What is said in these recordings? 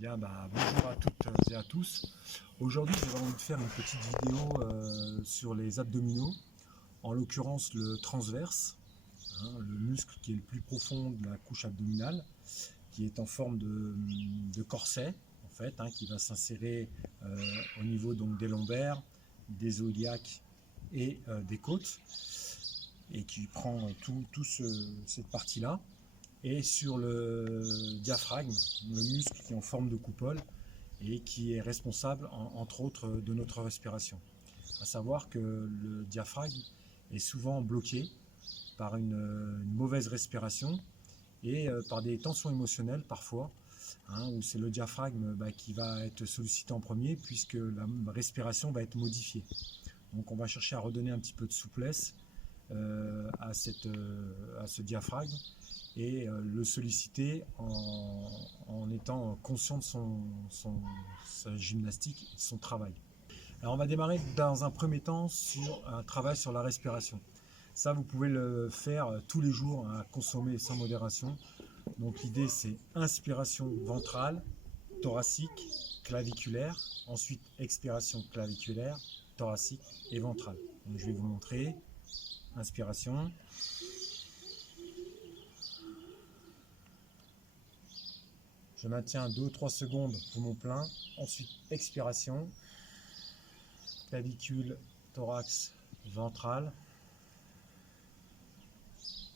Bien, bonjour à toutes et à tous. Aujourd'hui, j'avais envie de faire une petite vidéo sur les abdominaux, en l'occurrence le transverse, le muscle qui est le plus profond de la couche abdominale, qui est en forme de corset, en fait, qui va s'insérer au niveau donc, des lombaires, des iliaques et des côtes, et qui prend cette partie-là. Et sur le diaphragme, le muscle qui est en forme de coupole et qui est responsable, entre autres, de notre respiration. À savoir que le diaphragme est souvent bloqué par une mauvaise respiration et par des tensions émotionnelles parfois, où c'est le diaphragme qui va être sollicité en premier puisque la respiration va être modifiée. Donc on va chercher à redonner un petit peu de souplesse à ce diaphragme et le solliciter en étant conscient de sa gymnastique et de son travail. Alors on va démarrer dans un premier temps sur un travail sur la respiration. Ça, vous pouvez le faire tous les jours, à consommer sans modération. Donc l'idée, c'est inspiration ventrale, thoracique, claviculaire. Ensuite, expiration claviculaire, thoracique et ventrale. Donc je vais vous montrer. Inspiration. Je maintiens 2-3 secondes poumon plein. Ensuite, expiration. Clavicule, thorax, ventral.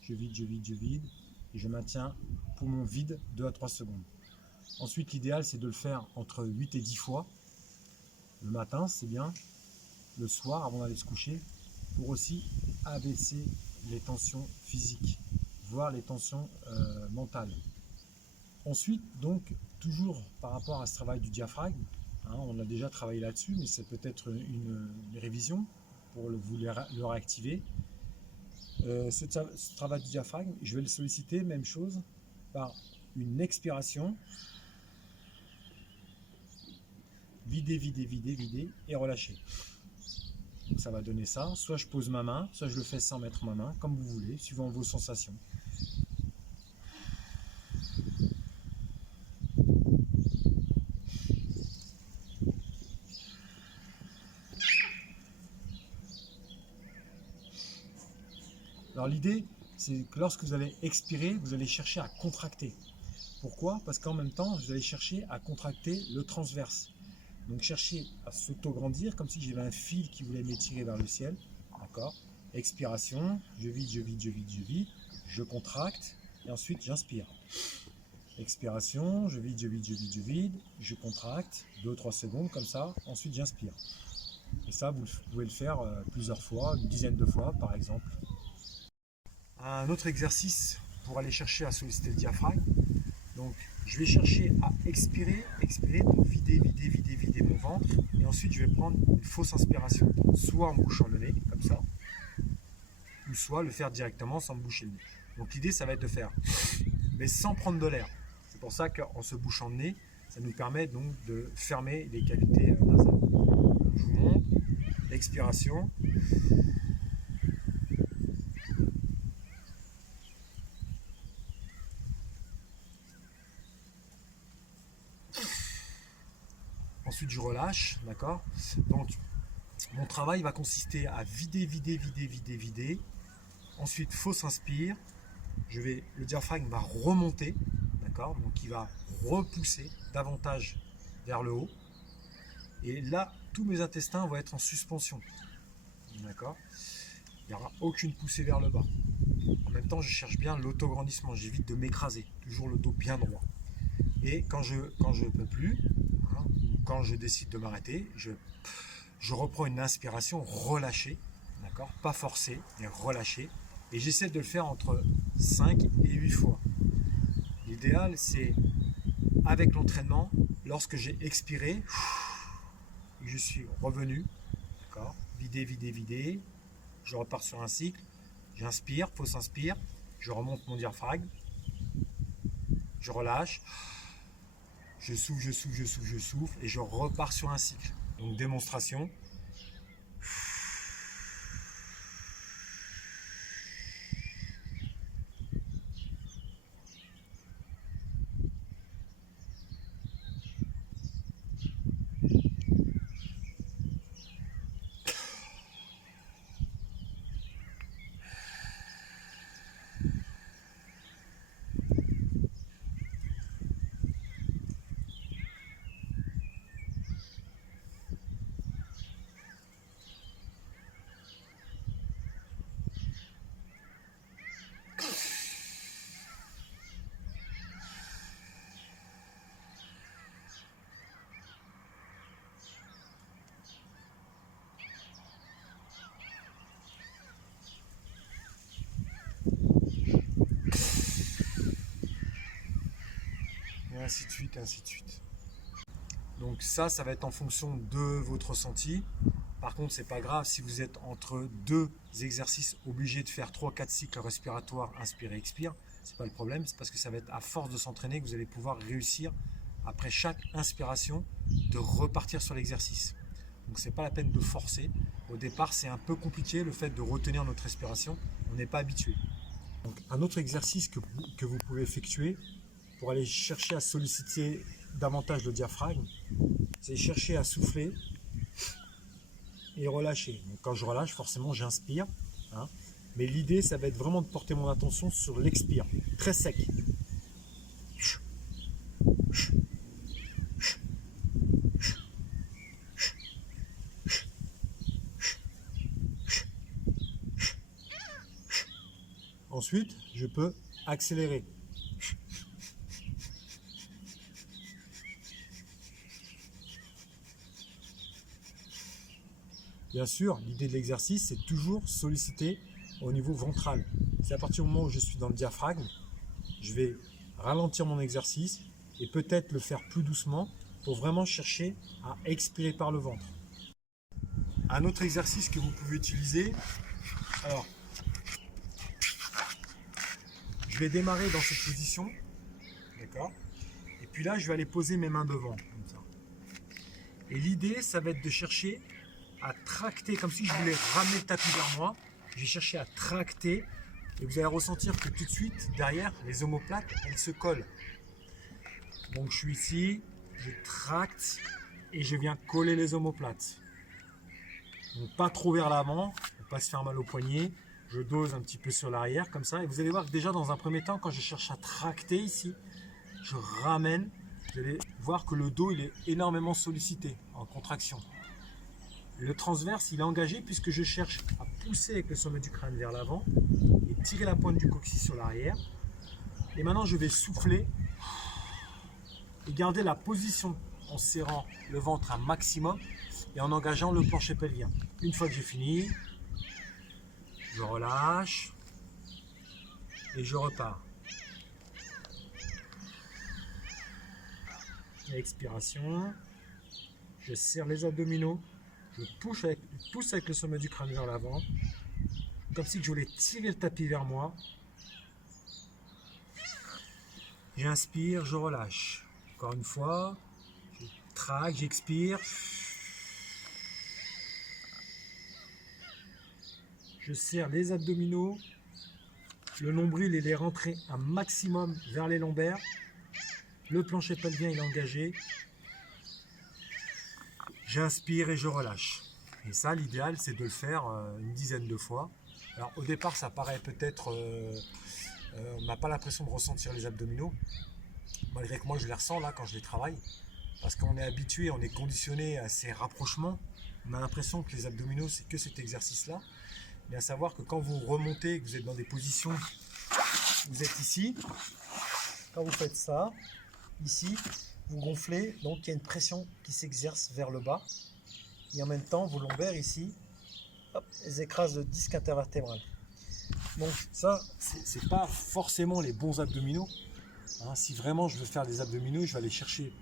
Je vide, je vide, je vide. Et je maintiens poumon vide 2 à 3 secondes. Ensuite, l'idéal, c'est de le faire entre 8 et 10 fois. Le matin, c'est bien. Le soir, avant d'aller se coucher, pour aussi abaisser les tensions physiques, voire les tensions mentales. Ensuite, donc, toujours par rapport à ce travail du diaphragme, on a déjà travaillé là-dessus, mais c'est peut-être une révision pour le réactiver. Ce travail du diaphragme, je vais le solliciter, même chose, par une expiration, vider, vider, vider, vider, et relâcher. Donc ça va donner ça. Soit je pose ma main, soit je le fais sans mettre ma main, comme vous voulez, suivant vos sensations. Alors l'idée, c'est que lorsque vous allez expirer, vous allez chercher à contracter. Pourquoi? Parce qu'en même temps, vous allez chercher à contracter le transverse. Donc chercher à s'auto-grandir, comme si j'avais un fil qui voulait m'étirer vers le ciel. D'accord? Expiration, je vide, je vide, je vide, je vide. Je contracte et ensuite j'inspire. Expiration, je vide, je vide, je vide, je vide. Je contracte, 2-3 secondes comme ça. Ensuite j'inspire. Et ça, vous pouvez le faire plusieurs fois, une dizaine de fois par exemple. Un autre exercice pour aller chercher à solliciter le diaphragme. Donc, je vais chercher à expirer, donc vider, vider, vider, vider mon ventre. Et ensuite, je vais prendre une fausse inspiration, soit en bouchant le nez, comme ça, ou soit le faire directement sans me boucher le nez. Donc, l'idée, ça va être de faire, mais sans prendre de l'air. C'est pour ça qu'en se bouchant le nez, ça nous permet donc de fermer les cavités nasales. Je vous montre, expiration. Ensuite, je relâche, d'accord? Donc, mon travail va consister à vider, vider, vider, vider, vider. Ensuite, fausse inspire. Le diaphragme va remonter, d'accord? Donc, il va repousser davantage vers le haut. Et là, tous mes intestins vont être en suspension, d'accord? Il n'y aura aucune poussée vers le bas. En même temps, je cherche bien l'autograndissement. J'évite de m'écraser. Toujours le dos bien droit. Et quand je ne peux plus, quand je décide de m'arrêter, je reprends une inspiration relâchée, d'accord? Pas forcée, mais relâchée. Et j'essaie de le faire entre 5 et 8 fois. L'idéal, c'est avec l'entraînement, lorsque j'ai expiré, je suis revenu, d'accord? Vider, vider, vider. Je repars sur un cycle. J'inspire, fausse inspire. Je remonte mon diaphragme. Je relâche. Je souffle, je souffle, je souffle, je souffle. Et je repars sur un cycle. Donc démonstration. ainsi de suite, et ainsi de suite. Donc ça va être en fonction de votre ressenti. Par contre, c'est pas grave si vous êtes entre deux exercices obligés de faire 3-4 cycles respiratoires, inspire et expire. C'est pas le problème, c'est parce que ça va être à force de s'entraîner que vous allez pouvoir réussir après chaque inspiration de repartir sur l'exercice. Donc c'est pas la peine de forcer. Au départ, c'est un peu compliqué le fait de retenir notre respiration. On n'est pas habitué. Donc un autre exercice que vous pouvez effectuer pour aller chercher à solliciter davantage le diaphragme, c'est chercher à souffler et relâcher. Donc quand je relâche, forcément j'inspire, hein, mais l'idée ça va être vraiment de porter mon attention sur l'expire, très sec. Ensuite, je peux accélérer. Bien sûr, l'idée de l'exercice, c'est toujours solliciter au niveau ventral. C'est à partir du moment où je suis dans le diaphragme, je vais ralentir mon exercice et peut-être le faire plus doucement pour vraiment chercher à expirer par le ventre. Un autre exercice que vous pouvez utiliser, alors, je vais démarrer dans cette position, d'accord? Et puis là, je vais aller poser mes mains devant, comme ça. Et l'idée, ça va être de chercher à tracter, comme si je voulais ramener le tapis vers moi. Je vais chercher à tracter et vous allez ressentir que tout de suite, derrière, les omoplates, elles se collent. Donc je suis ici, je tracte et je viens coller les omoplates. Donc pas trop vers l'avant, pour ne pas se faire mal au poignet. Je dose un petit peu sur l'arrière comme ça. Et vous allez voir que déjà dans un premier temps, quand je cherche à tracter ici, je ramène. Vous allez voir que le dos il est énormément sollicité en contraction. Le transverse il est engagé puisque je cherche à pousser avec le sommet du crâne vers l'avant et tirer la pointe du coccyx sur l'arrière. Et maintenant je vais souffler et garder la position en serrant le ventre un maximum et en engageant le plancher pelvien. Une fois que j'ai fini, je relâche et je repars. Expiration, je serre les abdominaux, je pousse avec le sommet du crâne vers l'avant, comme si je voulais tirer le tapis vers moi. J'inspire, je relâche. Encore une fois, je traque, j'expire. Je serre les abdominaux, le nombril il est rentré un maximum vers les lombaires, le plancher pelvien il est engagé, j'inspire et je relâche. Et ça l'idéal c'est de le faire une dizaine de fois. Alors au départ ça paraît peut-être, on n'a pas l'impression de ressentir les abdominaux, malgré que moi je les ressens là quand je les travaille, parce qu'on est habitué, on est conditionné à ces rapprochements, on a l'impression que les abdominaux c'est que cet exercice là. Mais à savoir que quand vous remontez, que vous êtes dans des positions, vous êtes ici, quand vous faites ça, ici, vous gonflez, donc il y a une pression qui s'exerce vers le bas, et en même temps, vos lombaires ici, hop, elles écrasent le disque intervertébral. Donc ça, c'est pas forcément les bons abdominaux. Hein, si vraiment je veux faire des abdominaux, je vais aller chercher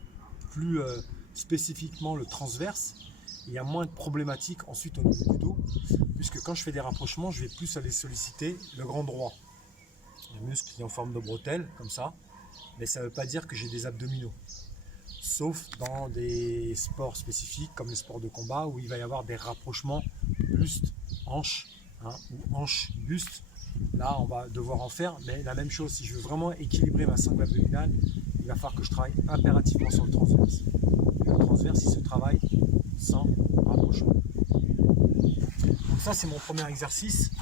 plus spécifiquement le transverse. Il y a moins de problématiques ensuite au niveau du dos, puisque quand je fais des rapprochements, je vais plus aller solliciter le grand droit. Le muscle qui est en forme de bretelle, comme ça, mais ça ne veut pas dire que j'ai des abdominaux. Sauf dans des sports spécifiques, comme les sports de combat, où il va y avoir des rapprochements buste-hanche, hein, ou hanche-buste. Là, on va devoir en faire, mais la même chose, si je veux vraiment équilibrer ma sangle abdominale, il va falloir que je travaille impérativement sur le transverse. Le transverse, il se travaille sans rapprochement. Donc ça c'est mon premier exercice.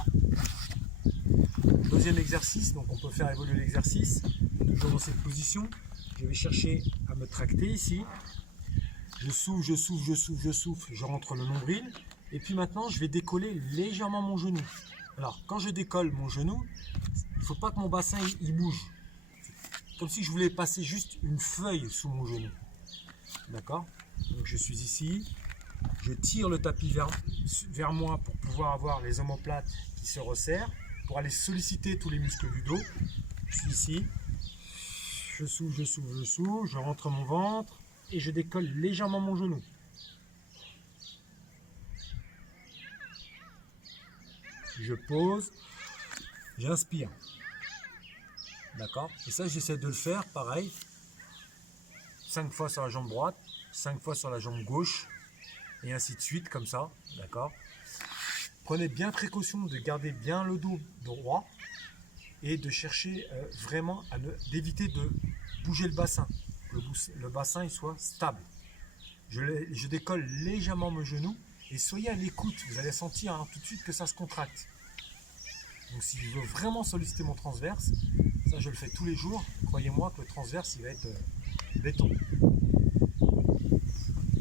Deuxième exercice, donc on peut faire évoluer l'exercice, toujours dans cette position. Je vais chercher à me tracter ici. Je souffle, je souffle, je souffle, je souffle, je rentre le nombril. Et puis maintenant je vais décoller légèrement mon genou. Alors quand je décolle mon genou, il ne faut pas que mon bassin il bouge. Comme si je voulais passer juste une feuille sous mon genou. D'accord? Donc je suis ici. Je tire le tapis vers moi pour pouvoir avoir les omoplates qui se resserrent, pour aller solliciter tous les muscles du dos. Je suis ici, je souffle, je souffle, je souffle, je rentre mon ventre et je décolle légèrement mon genou. Je pose, j'inspire. D'accord? Et ça, j'essaie de le faire pareil. 5 fois sur la jambe droite, 5 fois sur la jambe gauche, et ainsi de suite, comme ça. D'accord? Prenez bien précaution de garder bien le dos droit et de chercher vraiment d'éviter de bouger le bassin. Le bassin il soit stable. Je décolle légèrement mon genou et soyez à l'écoute. Vous allez sentir tout de suite que ça se contracte. Donc si je veux vraiment solliciter mon transverse, ça je le fais tous les jours. Croyez-moi que le transverse il va être béton.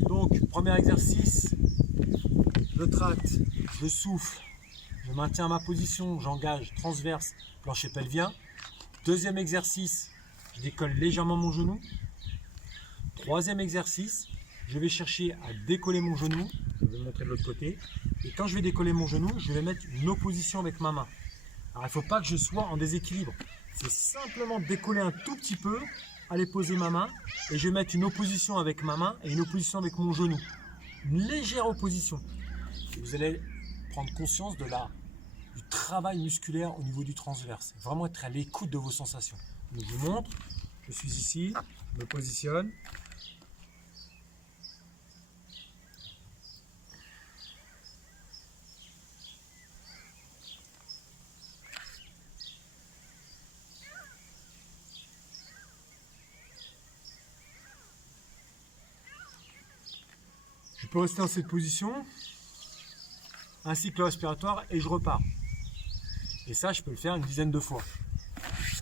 Donc premier exercice, le tract, je souffle, je maintiens ma position, j'engage transverse, plancher pelvien. Deuxième exercice, je décolle légèrement mon genou. Troisième exercice, je vais chercher à décoller mon genou. Je vais montrer de l'autre côté. Et quand je vais décoller mon genou, je vais mettre une opposition avec ma main. Alors il ne faut pas que je sois en déséquilibre. C'est simplement décoller un tout petit peu, aller poser ma main et je vais mettre une opposition avec ma main et une opposition avec mon genou. Une légère opposition. Et vous allez prendre conscience du travail musculaire au niveau du transverse. Vraiment être à l'écoute de vos sensations. Donc je vous montre, je suis ici, je me positionne. Je peux rester dans cette position, un cycle respiratoire et je repars. Et ça, je peux le faire une dizaine de fois.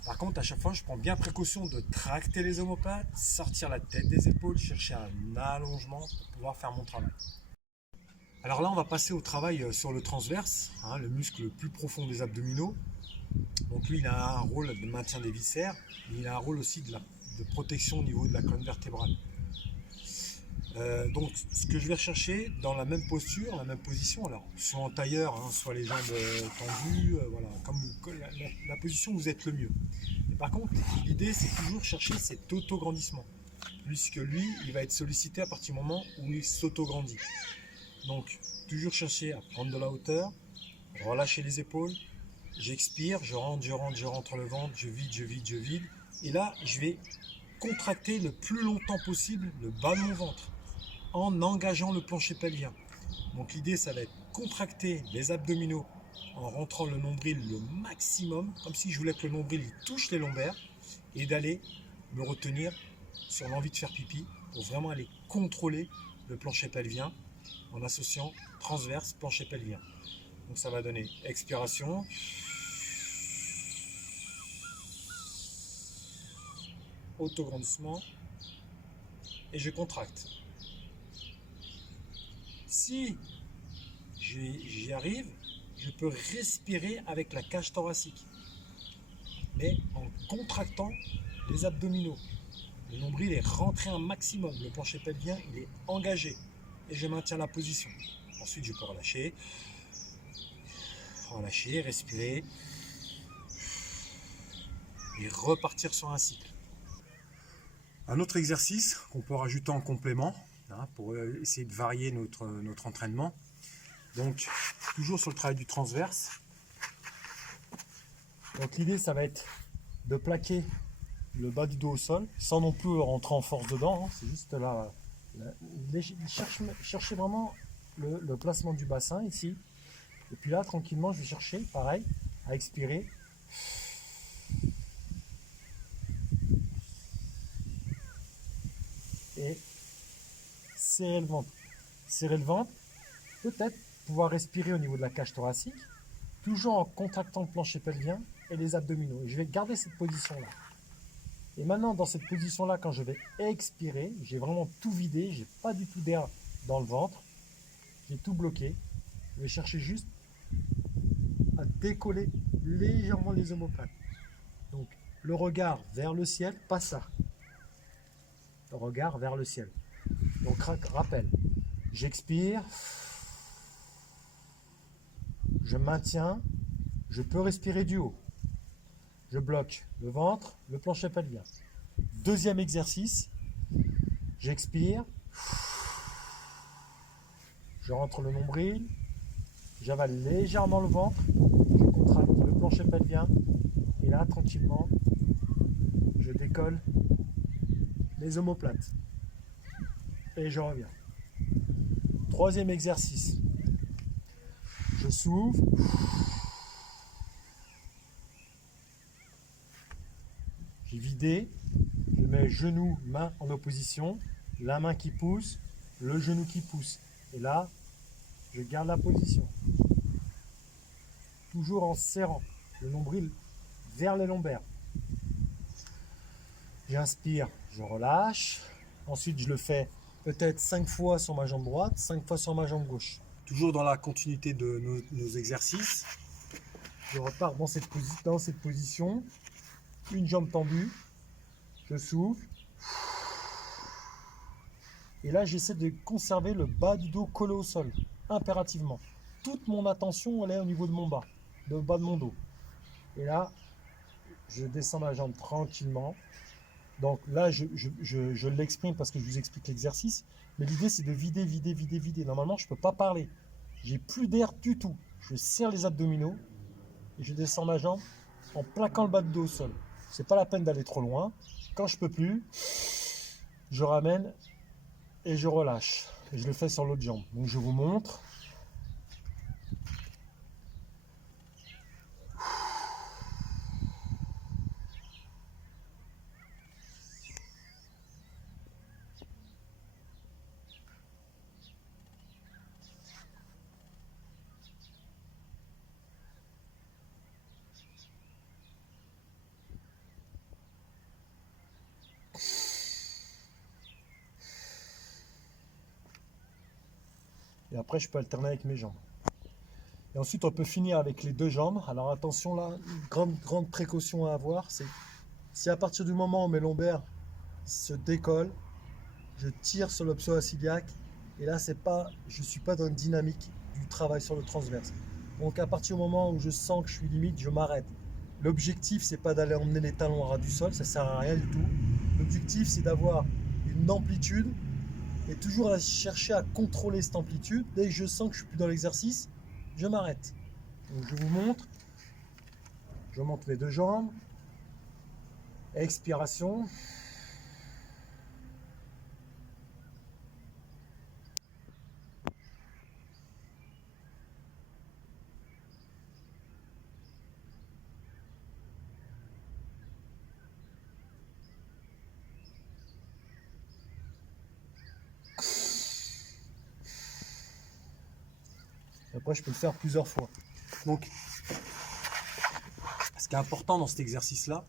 Par contre, à chaque fois, je prends bien précaution de tracter les omoplates, sortir la tête des épaules, chercher un allongement pour pouvoir faire mon travail. Alors là, on va passer au travail sur le transverse, le muscle le plus profond des abdominaux. Donc lui, il a un rôle de maintien des viscères, mais il a un rôle aussi de protection au niveau de la colonne vertébrale. Donc ce que je vais rechercher dans la même posture, la même position, alors soit en tailleur, soit les jambes tendues, voilà, comme la position où vous êtes le mieux. Et par contre, l'idée c'est toujours chercher cet autograndissement, puisque lui, il va être sollicité à partir du moment où il s'autograndit. Donc toujours chercher à prendre de la hauteur, relâcher les épaules, j'expire, je rentre le ventre, je vide. Et là, je vais contracter le plus longtemps possible le bas de mon ventre en engageant le plancher pelvien. Donc l'idée, ça va être contracter les abdominaux en rentrant le nombril le maximum, comme si je voulais que le nombril il touche les lombaires, et d'aller me retenir sur l'envie de faire pipi pour vraiment aller contrôler le plancher pelvien en associant transverse, plancher pelvien. Donc ça va donner expiration, autograndissement, et je contracte. Si j'y arrive, je peux respirer avec la cage thoracique, mais en contractant les abdominaux. Le nombril est rentré un maximum, le plancher pelvien il est engagé et je maintiens la position. Ensuite je peux relâcher, respirer et repartir sur un cycle. Un autre exercice qu'on peut rajouter en complément pour essayer de varier notre entraînement. Donc toujours sur le travail du transverse. Donc l'idée ça va être de plaquer le bas du dos au sol sans non plus rentrer en force dedans. C'est juste là. Cherchez vraiment le placement du bassin ici. Et puis là tranquillement je vais chercher pareil à expirer. Et serrer le ventre. Serrer le ventre, peut-être pouvoir respirer au niveau de la cage thoracique, toujours en contractant le plancher pelvien et les abdominaux. Et je vais garder cette position-là. Et maintenant, dans cette position-là, quand je vais expirer, j'ai vraiment tout vidé, j'ai pas du tout d'air dans le ventre, j'ai tout bloqué. Je vais chercher juste à décoller légèrement les omoplates. Donc, le regard vers le ciel, pas ça. Le regard vers le ciel. Donc, rappel, j'expire, je maintiens, je peux respirer du haut. Je bloque le ventre, le plancher pelvien. Deuxième exercice, j'expire, je rentre le nombril, j'avale légèrement le ventre, je contracte le plancher pelvien et là tranquillement je décolle les omoplates et je reviens. Troisième exercice, je souffle, j'ai vidé, je mets genou, main en opposition, la main qui pousse, le genou qui pousse et là je garde la position. Toujours en serrant le nombril vers les lombaires. J'inspire, je relâche. Ensuite, je le fais peut-être 5 fois sur ma jambe droite, 5 fois sur ma jambe gauche. Toujours dans la continuité de nos exercices. Je repars dans cette position. Une jambe tendue. Je souffle. Et là, j'essaie de conserver le bas du dos collé au sol, impérativement. Toute mon attention, elle est au niveau de mon bas, le bas de mon dos. Et là, je descends ma jambe tranquillement. Donc là, je l'exprime parce que je vous explique l'exercice. Mais l'idée, c'est de vider, vider, vider, vider. Normalement, je ne peux pas parler. J'ai plus d'air du tout. Je serre les abdominaux et je descends ma jambe en plaquant le bas de dos au sol. C'est pas la peine d'aller trop loin. Quand je peux plus, je ramène et je relâche. Et je le fais sur l'autre jambe. Donc je vous montre. Et après, je peux alterner avec mes jambes. Et ensuite, on peut finir avec les deux jambes. Alors attention là, une grande précaution à avoir, c'est si à partir du moment où mes lombaires se décollent, je tire sur le psoas-iliaque et là, je ne suis pas dans une dynamique du travail sur le transverse. Donc à partir du moment où je sens que je suis limite, je m'arrête. L'objectif, c'est pas d'aller emmener les talons à ras du sol, ça sert à rien du tout. L'objectif, c'est d'avoir une amplitude et toujours à chercher à contrôler cette amplitude. Dès que je sens que je suis plus dans l'exercice, je m'arrête. Donc je vous montre. Je monte mes deux jambes. Expiration. Après, je peux le faire plusieurs fois. Donc, ce qui est important dans cet exercice-là,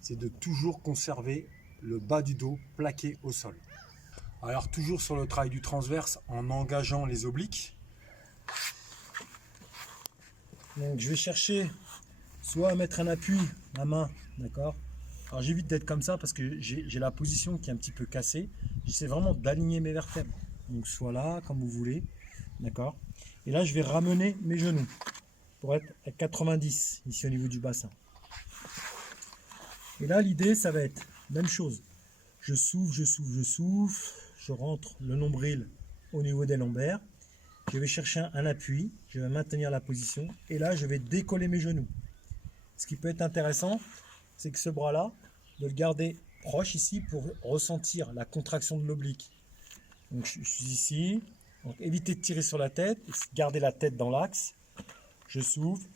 c'est de toujours conserver le bas du dos plaqué au sol. Alors, toujours sur le travail du transverse en engageant les obliques. Donc, je vais chercher soit à mettre un appui, la main, d'accord. Alors, j'évite d'être comme ça parce que j'ai la position qui est un petit peu cassée. J'essaie vraiment d'aligner mes vertèbres. Donc, soit là, comme vous voulez, d'accord. Et là, je vais ramener mes genoux pour être à 90 ici au niveau du bassin. Et là, l'idée, ça va être même chose. Je souffle, je souffle, je souffle. Je rentre le nombril au niveau des lombaires. Je vais chercher un appui. Je vais maintenir la position. Et là, je vais décoller mes genoux. Ce qui peut être intéressant, c'est que ce bras-là, de le garder proche ici pour ressentir la contraction de l'oblique. Donc, je suis ici. Donc, évitez de tirer sur la tête, gardez la tête dans l'axe. Je souffle.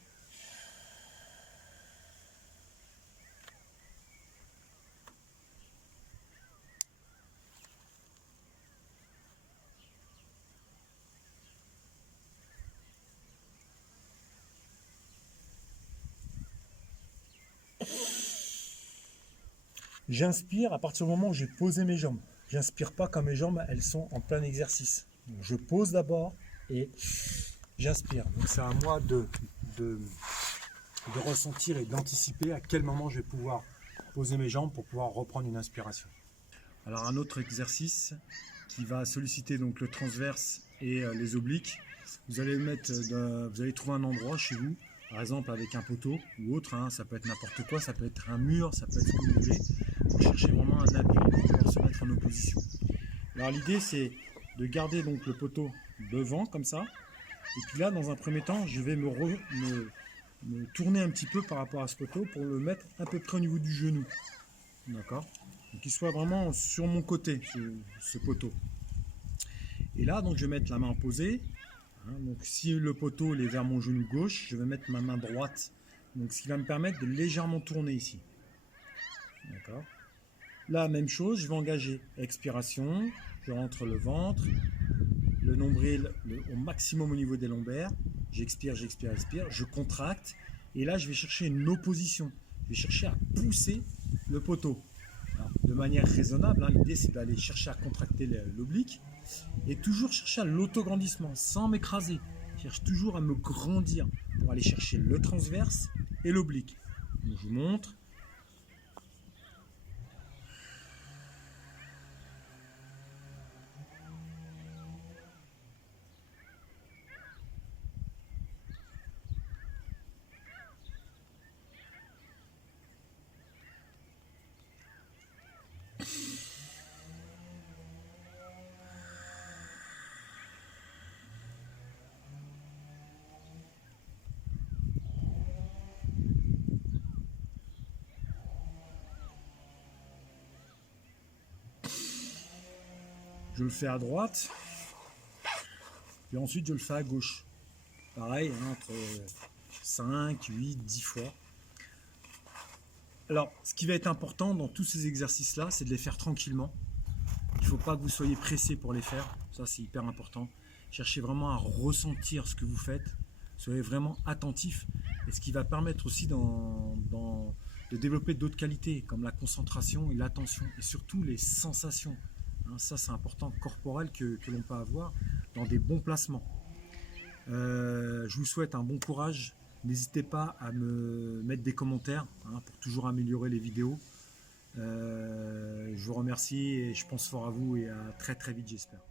J'inspire à partir du moment où j'ai posé mes jambes. J'inspire pas quand mes jambes elles sont en plein exercice. Donc, je pose d'abord et j'inspire. Donc c'est à moi de ressentir et d'anticiper à quel moment je vais pouvoir poser mes jambes pour pouvoir reprendre une inspiration. Alors un autre exercice qui va solliciter donc le transverse et les obliques. Vous allez trouver un endroit chez vous, par exemple avec un poteau ou autre, hein, ça peut être n'importe quoi, ça peut être un mur, ça peut être ce que vous voulez. pour chercher vraiment un appui pour pouvoir se mettre en opposition. Alors l'idée c'est de garder donc le poteau devant comme ça. Et puis là, dans un premier temps, je vais me tourner un petit peu par rapport à ce poteau pour le mettre à peu près au niveau du genou. D'accord? Donc qu'il soit vraiment sur mon côté, ce poteau. Et là, donc je vais mettre la main posée. Donc si le poteau est vers mon genou gauche, je vais mettre ma main droite. Donc ce qui va me permettre de légèrement tourner ici. D'accord? Là, même chose, je vais engager expiration, je rentre le ventre, le nombril au maximum au niveau des lombaires, j'expire, j'expire, j'expire, je contracte, et là je vais chercher une opposition, je vais chercher à pousser le poteau. Alors, de manière raisonnable, l'idée c'est d'aller chercher à contracter l'oblique, et toujours chercher à l'autograndissement, sans m'écraser. Je cherche toujours à me grandir pour aller chercher le transverse et l'oblique. Donc je montre. Je le fais à droite, puis ensuite je le fais à gauche. Pareil, entre 5, 8, 10 fois. Alors, ce qui va être important dans tous ces exercices-là, c'est de les faire tranquillement. Il ne faut pas que vous soyez pressé pour les faire. Ça, c'est hyper important. Cherchez vraiment à ressentir ce que vous faites. Soyez vraiment attentif. Et ce qui va permettre aussi de développer d'autres qualités, comme la concentration et l'attention, et surtout les sensations. Ça, c'est important, corporel, que l'on peut avoir dans des bons placements. Je vous souhaite un bon courage. N'hésitez pas à me mettre des commentaires pour toujours améliorer les vidéos. Je vous remercie et je pense fort à vous et à très très vite, j'espère.